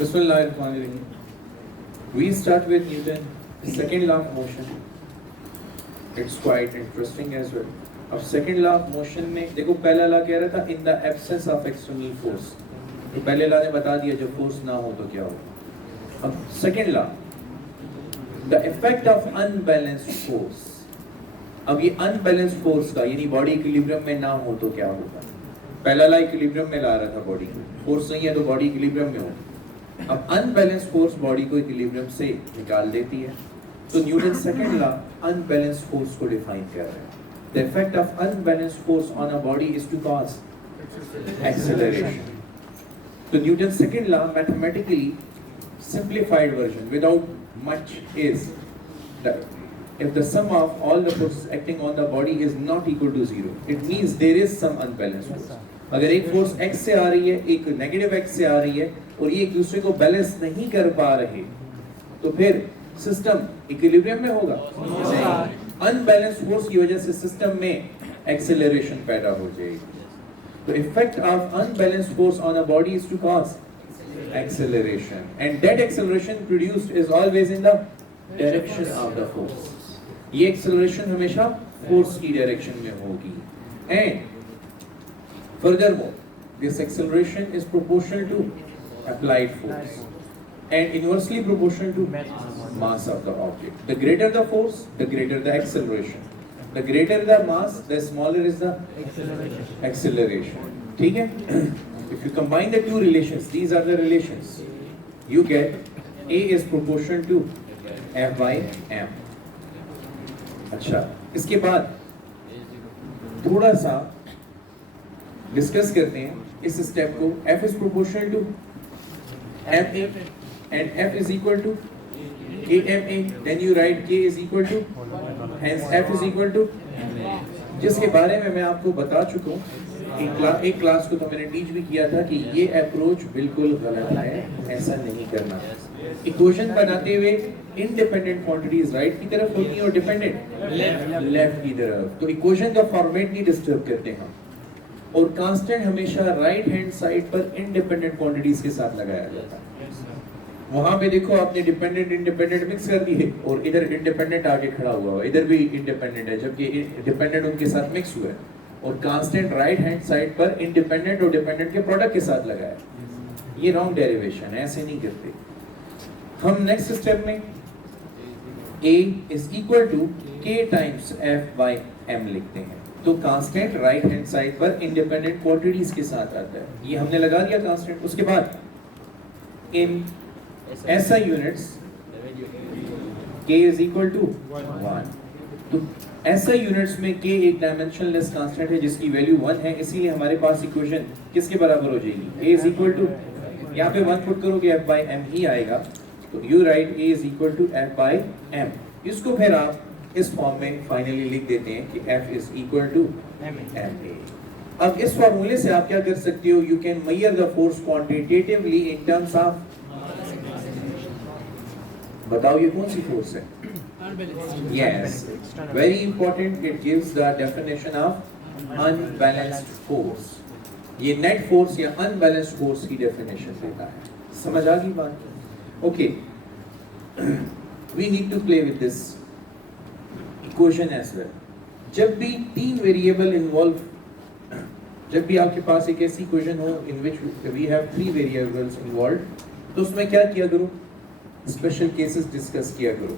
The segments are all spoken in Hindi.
Bismillahirrahmanirrahim. We start with Newton, second law of motion. It's quite interesting as well. अब second law of motion में देखो पहला law कह रहा था in the absence of external force. तो पहले law ने बता दिया जब force ना हो तो क्या होगा. अब second law, the effect of unbalanced force. अब ये unbalanced force का यानी body equilibrium में ना हो तो क्या होगा. पहला law equilibrium में ला रहा था body को. Force नहीं है तो body equilibrium में होगा. अब अनबैलेंस फोर्स बॉडी को इक्विलिब्रियम से निकाल देती है. तो Newton second law unbalance force को डिफाइन कर रहा है. The effect of unbalance force on a body is to cause acceleration. तो Newton second law mathematically simplified version without much is if the sum of all the forces acting on the body is not equal to zero, it means there is some unbalanced force. अगर एक फोर्स x से आ रही है, एक नेगेटिव x से आ रही है और ये एक दूसरे को बैलेंस नहीं कर पा रहे, तो फिर सिस्टम इक्विलिब्रियम में होगा. अनबैलेंस फोर्स की वजह से सिस्टम में एक्सेलरेशन पैदा हो जाएगी. तो effect of unbalanced force on a body is to cause acceleration, and that acceleration produced is always in the direction of the force. ये एक्सेलरेशन हमेशा फोर्स की डायरेक्शन में होगी. And furthermore, this acceleration is proportional to applied force and inversely proportional to mass of the object. The greater the force, the greater the acceleration. The greater the mass, the smaller is the acceleration. ठीक है? If you combine the two relations, these are the relations. You get A is proportional to F by M. अच्छा, इसके बाद थोड़ा सा डिस्कस करते हैं इस स्टेप को. F is proportional to MA and F is equal to KMA. Then you write K is equal to, hence F is equal to, जिसके बारे में मैं आपको बता चुका हूँ. एक क्लास को तो मैंने टीच भी किया था कि ये अप्रोच बिल्कुल गलत है, ऐसा नहीं करना. इक्वेशन बनाते हुए इंडिपेंडेंट क्वांटिटीज राइट की तरफ होती है और डिपेंडेंट लेफ्ट की तरफ. तो इक्वेशन का फॉर्मेट नहीं डिस्टर्ब करते हम, और कांस्टेंट हमेशा राइट हैंड साइड पर इंडिपेंडेंट क्वांटिटीज के साथ लगाया जाता है. वहां पे देखो आपने डिपेंडेंट इंडिपेंडेंट मिक्स कर दिए और इधर इंडिपेंडेंट आगे खड़ा हुआ है, इधर भी इंडिपेंडेंट है जबकि डिपेंडेंट उनके साथ मिक्स हुआ है, और कांस्टेंट राइट हैंड साइड पर इंडिपेंडेंट और डिपेंडेंट के प्रोडक्ट के साथ लगाया. ये रॉन्ग डेरिवेशन है, ऐसे नहीं करते हम. नेक्स्ट स्टेप में A is equal to K times F by M लिखते हैं. तो कांस्टेंट राइट हैंड साइड पर इंडिपेंडेंट क्वांटिटीज के साथ आता है. ये हमने लगा दिया कांस्टेंट. उसके बाद इन SI units K is equal to 1. तो SI यूनिट्स में K एक डायमेंशनलेस कांस्टेंट है जिसकी वैल्यू 1 है, इसीलिए हमारे पास इक्वेशन किसके बराबर हो जाएगी. A is equal to, यहाँ पे 1 पुट करोगे F by M ही आएगा. तो you right A is equal to F by M. इसको फिर आप इस फॉर्म में फाइनली लिख देते हैं कि F is equal to MA. अब इस फॉर्मूले से आप क्या कर सकते हो, you can measure the force quantitatively in terms of, बताओ ये कौन सी फोर्स है. Yes, very important, it gives the definition of unbalanced force. ये नेट फोर्स या अनबैलेंस्ड फोर्स की डेफिनेशन देता है. समझ आ गई बात. Okay, we need to play with this equation as well. जब भी तीन वेरिएबल इन्वॉल्व, जब भी आपके पास एक ऐसी इक्वेशन हो in which we have 3 variables involve, तो उसमें क्या किया करो, स्पेशल केसेस डिस्कस किया करो.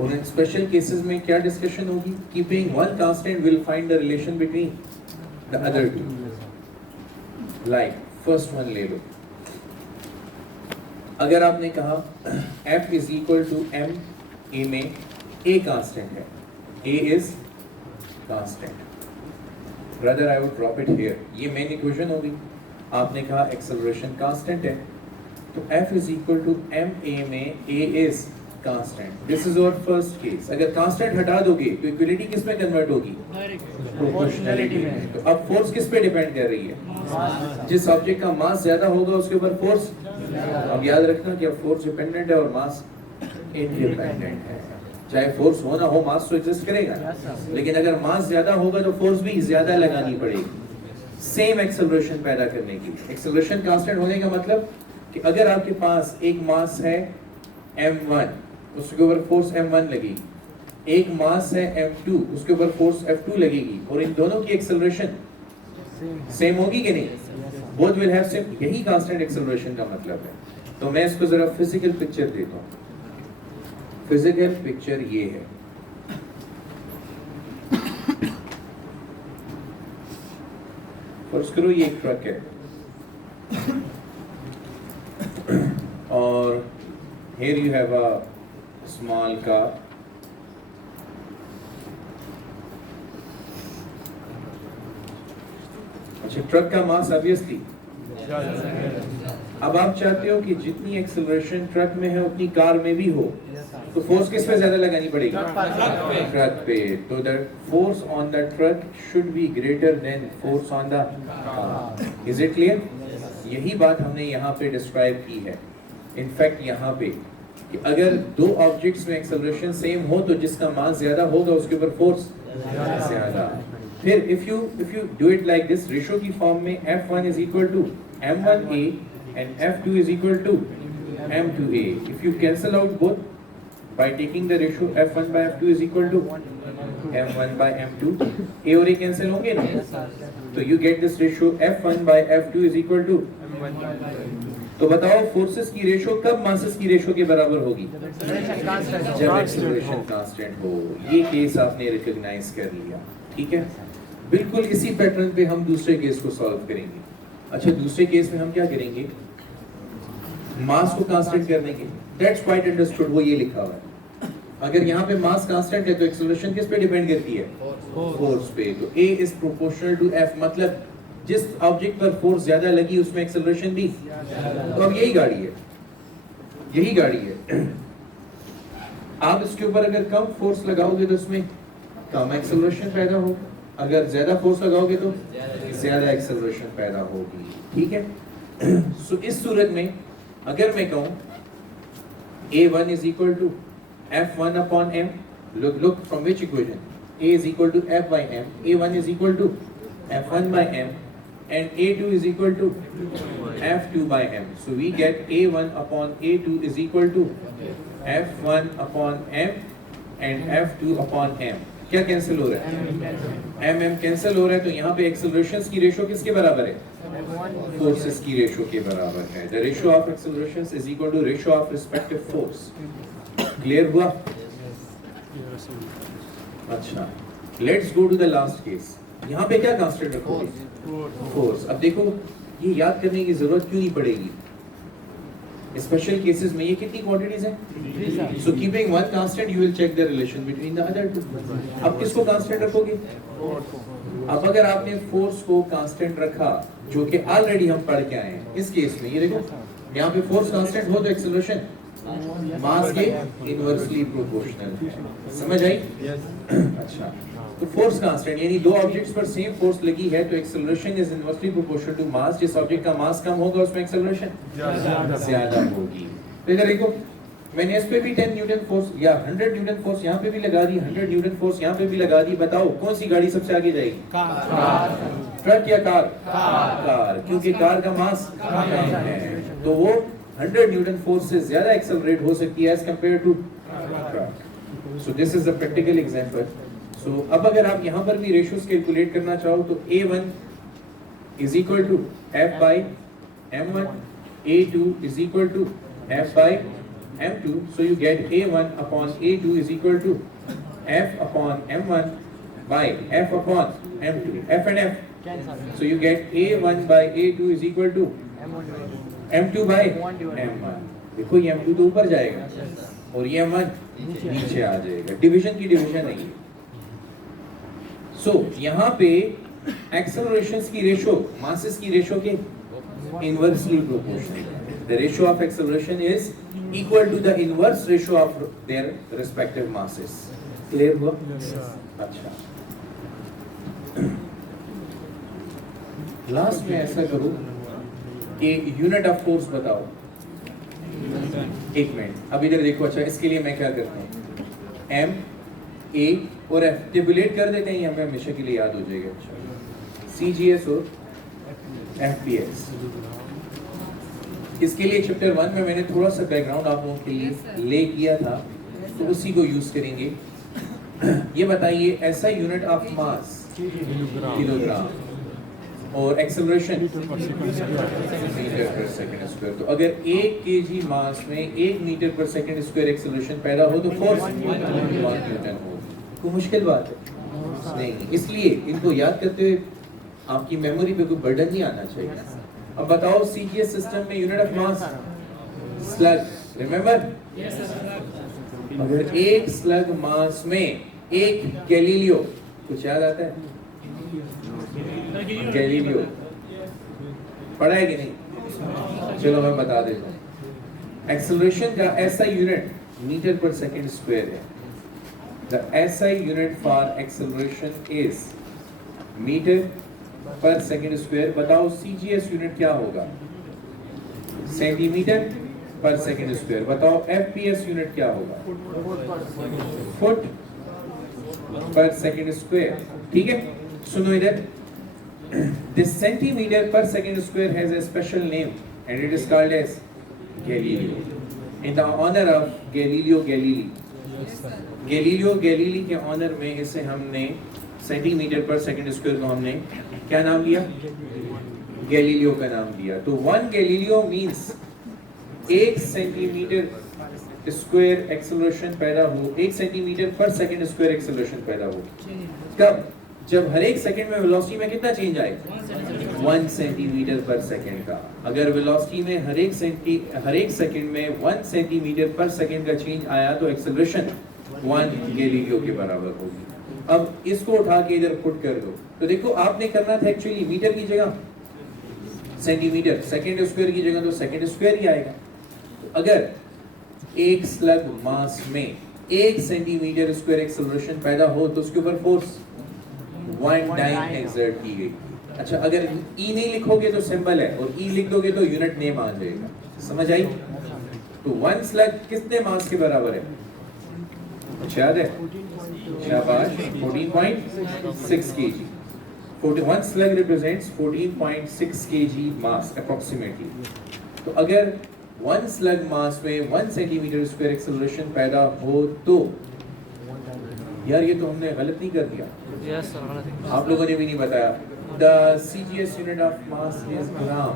और इन स्पेशल केसेस में क्या डिस्कशन होगी, keeping one constant will find the relation between the other two. Like first one ले लो. अगर आपने कहा F is equal to M, A में A कांस्टेंट है, A is constant. Brother I would drop it here. ये मेन इक्वेशन होगी. आपने कहा एक्सेलरेशन कांस्टेंट है, तो F is equal to M A में A is constant. This is our first case. अगर कांस्टेंट हटा दोगे तो इक्विलिटी किस में कन्वर्ट होगी, प्रोपोर्शनैलिटी में. तो अब फोर्स किस पे डिपेंड कर रही है, जिस ऑब्जेक्ट का मास ज्यादा होगा उसके ऊपर फोर्स. अब याद रखना कि अब फोर्स डिपेंडेंट है और मास इंडिपेंडेंट है. चाहे फोर्स हो ना हो, मास तो एग्जिस्ट करेगा, लेकिन अगर मास ज्यादा होगा तो फोर्स भी ज्यादा लगानी पड़ेगी. सेम एक्सेलरेशन पैदा करने के लिए। एक्सेलरेशन कांस्टेंट होने का मतलब कि अगर आपके पास एक मास है m1, उसके ऊपर फोर्स m1 लगेगी, एक मास है m2, उसके ऊपर फोर्स f2 लगेगी, और इन दोनों की एक्सेलरेशन सेम होगी कि नहीं? Both will have same. यही कांस्टेंट एक्सेलरेशन का मतलब है। तो मैं इसको जरा फिजिकल पिक्चर देता हूँ। फिजिकल पिक्चर ये है, फर्ज करो ये एक ट्रक है और here you have a small car, अच्छा ट्रक का मास ऑब्वियसली, अब आप चाहते हो कि जितनी एक्सेलरेशन ट्रक में है उतनी कार में भी हो, तो फोर्स किस पे ज्यादा लगानी पड़ेगी? ट्रक पे। तो the force on the truck should be greater than force on the car. Is it clear? यही बात हमने यहाँ पे डिस्क्राइब की है। इनफैक्ट यहाँ पे कि अगर दो ऑब्जेक्ट्स में एक्सेलरेशन सेम हो तो जिसका मास ज्यादा होगा उसके ऊपर फोर्स ज्यादा। फिर if you do it like this, ratio की फॉर्म में F1 is equal to m1a and F2 is equal to m2a. If you cancel out both by taking the ratio F1 by F2 is equal to m1 by m2, a और a cancel होंगे ना, तो you get this ratio F1 by F2 is equal to। तो बताओ फोर्सेस की रेशो कब मासेस की रेशो के बराबर होगी? जब एक्सेलरेशन कांस्टेंट हो। ये केस आपने रिकॉग्नाइज कर लिया, ठीक है? बिल्कुल इसी पैटर्न पे हम दूसरे केस को सॉल्व करेंगे। अच्छा दूसरे केस में हम क्या करेंगे? मास को कांस्टेंट करने के, दैट्स क्वाइट अंडरस्टूड, वो ये लिखा हुआ है। अगर यहाँ पे मास कांस्टेंट है तो एक्सेलरेशन किस पे डिपेंड करती है? फोर्स पे। तो A is proportional to F, मतलब जिस ऑब्जेक्ट पर फोर्स ज्यादा लगी उसमें एक्सेलरेशन भी। तो अब यही गाड़ी है, यही गाड़ी है। आप इसके ऊपर अगर कम फोर्स लगाओगे तो उसमें कम एक्सेलरेशन पैदा होगा, अगर ज्यादा फोर्स लगाओगे तो ज्यादा एक्सेलरेशन पैदा होगी, ठीक है? सो इस सूरत में अगर मैं कहूं A1 is equal to F1 upon m, look from which equation? A is equal to F by m, A1 is equal to F1 by m and A2 is equal to F2 by m. So we get A1 upon A2 is equal to F1 upon m and F2 upon m. क्या कैंसिल हो रहा है? m कैंसिल हो रहा है, तो यहाँ पे एक्सेलरेशंस की रेशो किसके बराबर है? फोर्सेस की रेशो के बराबर है। The ratio of accelerations is equal to ratio of respective force. Clear हुआ? अच्छा let's go to the last case. यहाँ पे क्या कांस्टेंट रखोगे? फोर्स। अब देखो ये याद करने की जरूरत क्यों नहीं पड़ेगी स्पेशल केसेस में। ये कितनी क्वांटिटीज हैं? So keeping one constant you will check the relation between the other two. अब किसको कांस्टेंट रखोगे? अब अगर आपने फोर्स को कांस्टेंट रखा जो कि ऑलरेडी हम पढ़ के आए हैं इस केस में, ये देखो यहाँ पे फोर्स कांस्टेंट हो तो एक्सेलरेशन मास के इनवर्सली प्रोपोर्शनल है। समझ आई? अच्छा तो फोर्स कांस्टेंट यानी दो ऑब्जेक्ट्स पर सेम फोर्स लगी है तो acceleration is inversely proportional to mass. जिस ऑब्जेक्ट का मास कम होगा उसमें एक्सेलरेशन ज्यादा होगी। तो इधर देखो मैंने इस पे भी 10 न्यूटन फोर्स या 100 न्यूटन फोर्स यहाँ पे भी लगा दी, 100 न्यूटन फोर्स यहाँ पे भी लगा दी। बताओ कौन सी गाड़ी सबसे आगे जाएगी? कार। ट्रक या कार? कार, क्योंकि कार का मास कम है तो वो 100 न्यूटन फोर्स से ज्यादा एक्सेलरेट हो सकती है as compare to truck. So this is a practical example. So अब अगर आप यहाँ पर भी रेशियोज कैलकुलेट करना चाहो तो A1 is equal to F by M1, A2 is equal to F by M2, so you get A1 upon A2 is equal to F upon M1 by F upon M2, F and F, so you get A1 by A2 is equal to M2 by M1। देखो ये M2 तो ऊपर जाएगा और ये M1 नीचे आ जाएगा, डिवीजन की डिवीजन नहीं है। सो यहाँ पे एक्सेलरेशंस की रेशो मासेस की रेशो के inversely proportional. The ratio of acceleration is equal to the inverse ratio of their respective masses. Clear हुआ? अच्छा लास्ट में ऐसा करो कि यूनिट ऑफ फोर्स बताओ। एक मिनट अब इधर देखो। अच्छा इसके लिए मैं क्या करता हूँ M A और F टेबुलेट कर देते हैं, हमें हमेशा के लिए याद हो जाएगा। अच्छा CGS और FPS। इसके लिए चैप्टर 1 में मैंने थोड़ा सा बैकग्राउंड आप लोगों के लिए ले किया था, तो उसी को यूज करेंगे। ये बताइए ऐसा यूनिट ऑफ मास किलोग्राम और acceleration metre per second square. तो अगर 1 kg मास में 1 metre per second square acceleration पैदा हो तो फोर्स 1 न्यूटन हो। कोई मुश्किल बात है नहीं, इसलिए इनको याद करते हुए आपकी मेमोरी पे कोई बर्डन नहीं आना चाहिए। अब बताओ CGS सिस्टम में unit of mass slug, remember? अगर एक स्लग मास में 1 गैलीलियो, कुछ याद आता है? गैलीलियो पढ़ा है कि नहीं? चलो मैं बता देता हूं। एक्सेलरेशन का SI unit metre per second square है। The SI unit for acceleration is metre per second square. बताओ CGS यूनिट क्या होगा? Centimetre per second square. बताओ FPS यूनिट क्या होगा? फुट पर सेकंड स्क्वायर। ठीक है, सुनो इधर। This centimeter per second square has a special name and it is called as Galileo, in the honor of Galileo Galilei. Galileo Galilei के ऑनर में इसे हमने सेंटीमीटर पर सेकंड स्क्वायर को हमने क्या नाम दिया? गैलीलियो का नाम दिया। तो 1 Galileo means 1 centimetre square acceleration पैदा हो, 1 centimetre per second square acceleration पैदा हो। कब? जब हर एक सेकंड में वेलोसिटी में कितना चेंज आए? 1 सेंटीमीटर पर सेकंड का। अगर वेलोसिटी में हर एक सेकंड में 1 सेंटीमीटर पर सेकंड का चेंज आया तो एक्सेलरेशन 1 गैलीलियो के बराबर होगी। अब इसको उठा के इधर पुट कर दो, तो देखो आपने करना था एक्चुअली मीटर की जगह सेंटीमीटर, सेकंड स्क्वायर की जगह तो सेकंड स्क्वायर ही आएगा। तो अगर एक स्लग मास में 1 सेंटीमीटर स्क्वायर एक्सेलरेशन पैदा हो तो उसके ऊपर फोर्स 1 टाइम एक्सर्ट की गई। अच्छा, अगर E नहीं लिखोगे तो सिंबल है, और E लिख दोगे तो यूनिट नेम आ जाएगा। समझ आई? तो 1 स्लग कितने मास के बराबर है? याद है? शाबाश, 14.6 kg। 1 slug represents 14.6 kg mass approximately। तो अगर 1 slug mass में 1 सेंटीमीटर स्क्वायर एक्सेलरेशन पैदा हो तो यार ये तो हमने गलत नहीं कर दिया? यस सर, गलत है। आप लोगों ने भी नहीं बताया। The CGS unit of mass is gram।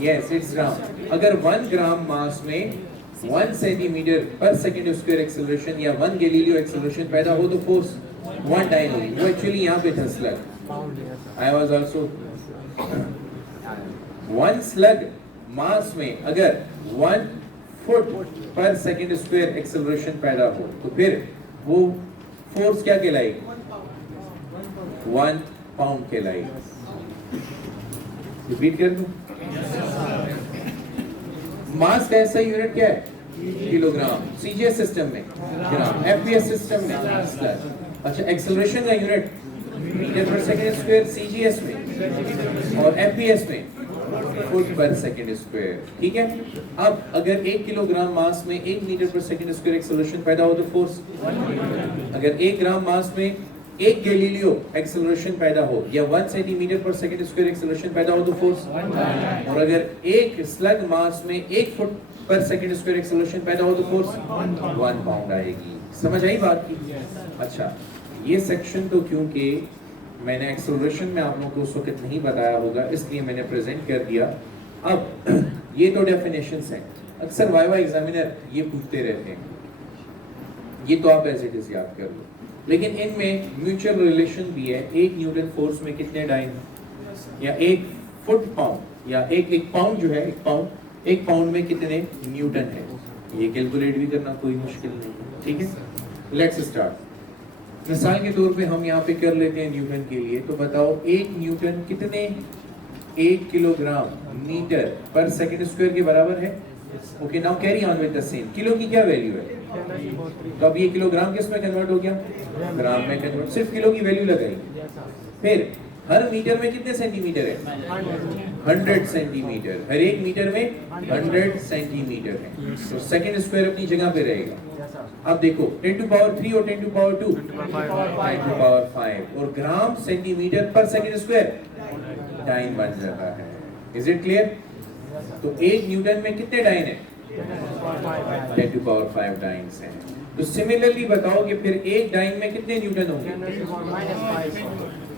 Yes, it's gram। अगर 1 ग्राम मास में 1 centimetre per second square acceleration या 1 गैलीलियो एक्सेलरेशन पैदा हो तो फोर्स 1 डाइन होगी। वो एक्चुअली यहाँ पे था slug. I was also 1 slug mass में अगर 1 फुट पर सेकंड स्क्वायर एक्सेलरेशन पैदा हो तो फिर वो फोर्स क्या कहलाएगी? 1 पाउंड कहलाएगी। रिपीट कर दूं? मास का ऐसा यूनिट क्या है? किलोग्राम। CGS सिस्टम में ग्राम, FPS सिस्टम में स्लग। अच्छा, एक्सेलरेशन का unit metre per second square CGS में, और FPS में फुट पर सेकंड स्क्वायर। ठीक है। अब अगर 1 किलोग्राम मास में 1 metre per second square acceleration पैदा हो तो फोर्स, अगर 1 ग्राम मास में 1 गैलीलियो एक्सेलरेशन पैदा हो या 1 centimetre per second square acceleration पैदा हो तो फोर्स, और अगर 1 स्लग मास में 1 फुट पर सेकंड स्क्वायर एक्सेलरेशन पैदा हो तो फोर्स 1 पाउंड आएगी। समझ आई बात की? अच्छा, ये सेक्शन तो क्योंकि मैंने एक्सेलरेशन में आप लोगों को उस वक्त नहीं बताया होगा इसलिए मैंने प्रेजेंट कर दिया। अब ये तो डेफिनेशंस हैं, अक्सर वाइवा एग्जामिनर ये पूछते रहते हैं, ये तो आप एज इट इज याद कर लो, लेकिन इनमें म्यूचुअल रिलेशन भी है। 1 न्यूटन फोर्स में कितने डाइन, या 1 फुट पाउंड, या एक पाउंड जो है, 1 पाउंड में कितने न्यूटन है, ये कैलकुलेट भी करना कोई मुश्किल नहीं है। ठीक है, लेट्स स्टार्ट। मिसाल के तौर पे हम यहाँ पे कर लेते हैं न्यूटन के लिए, तो बताओ 1 न्यूटन कितने 1 kilogram metre per second square के बराबर है। Okay, now carry on with the same. Kilo की क्या वैल्यू है? तो अब ये किलोग्राम किस में कन्वर्ट हो गया? ग्राम में कन्वर्ट। सिर्फ किलो की वैल्यू लगाएंगे। फिर हर मीटर में कितने सेंटीमीटर है? 100 सेंटीमीटर। हर एक मीटर में 100 सेंटीमीटर है, तो सेकंड स्क्वायर अपनी जगह पे रहेगा। अब देखो 10 टू पावर 3 और 10 टू पावर 2, 10 टू पावर 5, और gram centimetre per second square dine बन जाता है। Is it clear? तो 1 न्यूटन में कितने डाइन है? 10 टू पावर 5 डाइन्स हैं। तो सिमिलरली बताओ कि फिर एक डाइन में कितने न्यूटन होंगे?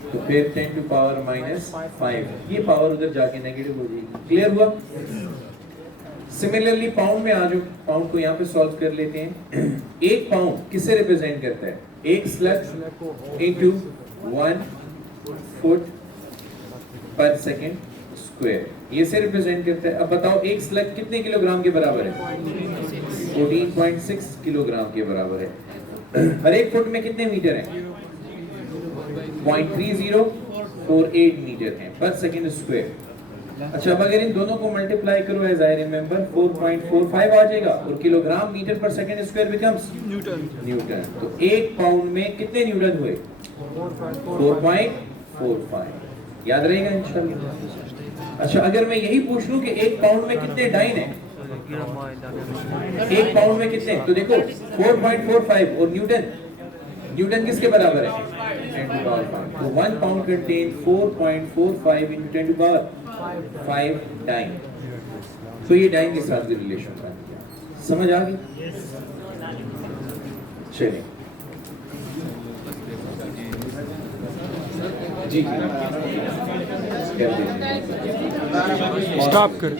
तो फिर 10 टू पावर -5, ये पावर उधर जाके नेगेटिव हो जाएगी। क्लियर हुआ? सिमिलरली पाउंड में आ जाओ, पाउंड को यहाँ पे सॉल्व कर लेते हैं। एक पाउंड किससे रिप्रेजेंट करता है? एक स्लग इनटू 1 फुट पर सेकेंड स्क्वायर, ये से रिप्रेजेंट करता है। अब बताओ एक स्लग कितने किलोग्राम के बराबर है? 14.6 किलोग्राम के बराबर है। हर एक फुट में कितने मीटर हैं? 0.3048 मीटर हैं पर सेकेंड स्क्वायर। अच्छा, अब अगर इन दोनों को मल्टीप्लाई करो एज आई रिमेंबर 4.45 आ जाएगा और किलोग्राम मीटर पर सेकेंड स्क्वायर बिकम्स न्यूटन। तो एक पाउंड में कितने न्यूटन हुए? 4.45। याद रहेगा इंशाल्लाह। अच्छा, अगर मैं यही पूछ लूं कि एक पाउंड में कितने डाइन है? एक पाउंड में कितने? तो देखो 4.45 और न्यूटन किसके बराबर है? 10 टू पावर 5। तो 1 pound contain 4.45 into 10 two power 5 dyne. तो ये डाइन के साथ भी रिलेशन बन गया। समझ आ गई? चलिए जी, स्टॉप कर।